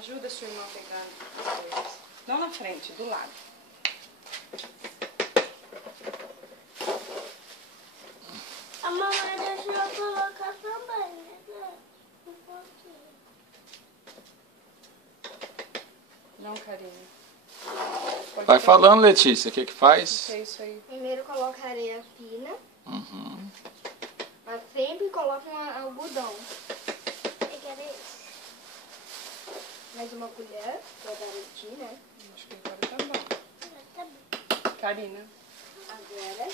Ajuda a sua irmã a pegar as coisas. Não na frente, do lado. A mamãe deixou eu colocar também, né? Um pouquinho. Não, Karine. Vai falando, Letícia, o que que faz? O que é isso aí? Primeiro coloca areia fina, Uhum. mas sempre coloca um algodão. Que areia? Mais uma colher pra garantir, né? Acho que agora tá bom. Tá bom. Karina. Agora...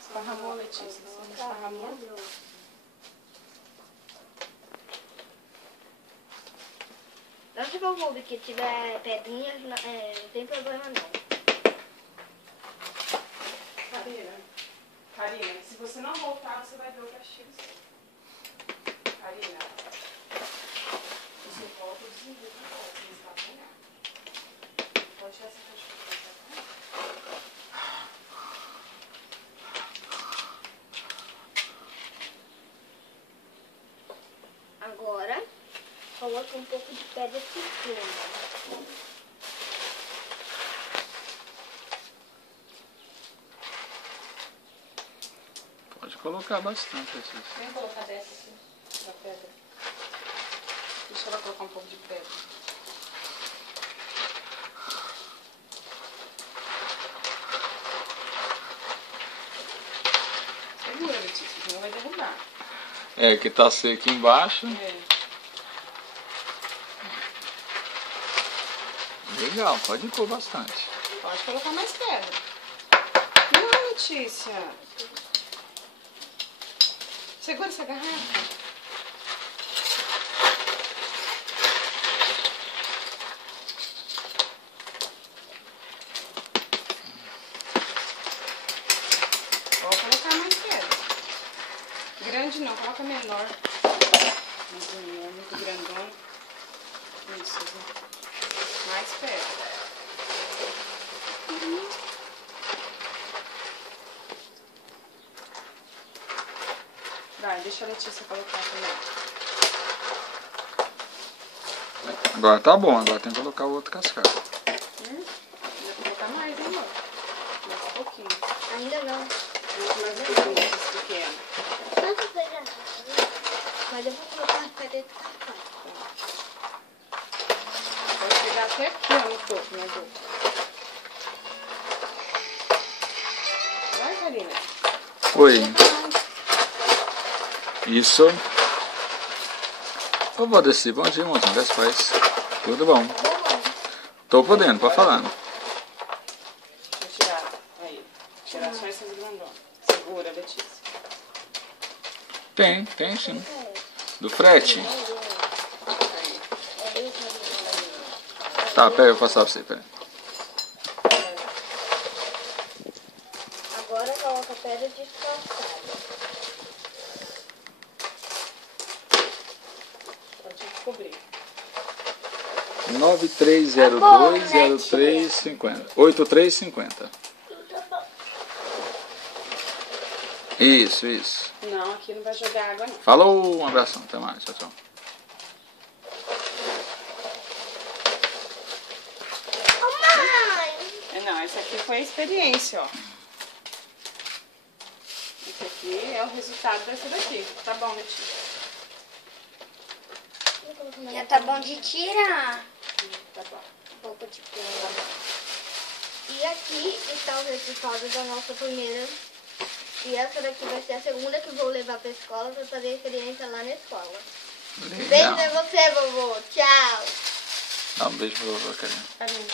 Esparramou, Letícia. Você não esparramou? Não se preocupe, que tiver pedrinhas, não tem problema não. Karina, se você não voltar, você vai ver o castigo seu. Karina, você volta e desliga de volta, você está apanhando. Pode tirar essa cachorra. Agora, coloca um pouco de pedra pequena. Pode colocar bastante, Letícia. Vem colocar dessa aqui, da pedra. Deixa ela colocar um pouco de pedra. Segura, Letícia, senão vai derrubar. É, que tá seco embaixo. É. Legal, pode pôr bastante. Pode colocar mais pedra. Não, Letícia. Segura essa garrafa. Pode colocar mais pedra. Grande não, coloca menor. Mas não é muito grandona. Isso, mais pedra. Vai, deixa a Letícia colocar também. Agora tá bom, agora tem que colocar o outro cascalho. Vou colocar mais, hein, amor? Mais um pouquinho. Ainda não. Mais um pouquinho, esse pequeno. Pode pegar. Mas eu vou colocar as pedras do cartão. Pode pegar até aqui, ó, no topo, na boca. Vai, Karina. Oi. Isso. Ô, Valdeci, bom dia, moção. Desce, faz. Tudo bom? Tô podendo, pode falar. Deixa eu tirar. Aí. Tirar só essas grandonas. Segura, Letícia. Tem sim. Do frete? Aí. Tá, pera, eu vou passar pra você, pera. Agora coloca pedra descascada. Pode descobrir. 93020350. 8350. Isso. Não, aqui não vai jogar água, não. Falou, um abração, até mais, tchau, tchau. Não, essa aqui foi a experiência, ó. Esse aqui é o resultado dessa daqui. Tá bom, Letícia. Já tá bom de tirar. Tá bom. Um pouco de pedra. E aqui está o resultado da nossa primeira. E essa daqui vai ser a segunda que eu vou levar pra escola pra fazer a experiência lá na escola. Legal. Beijo pra você, vovô. Tchau. Dá um beijo pra vovó, Karina. Karina.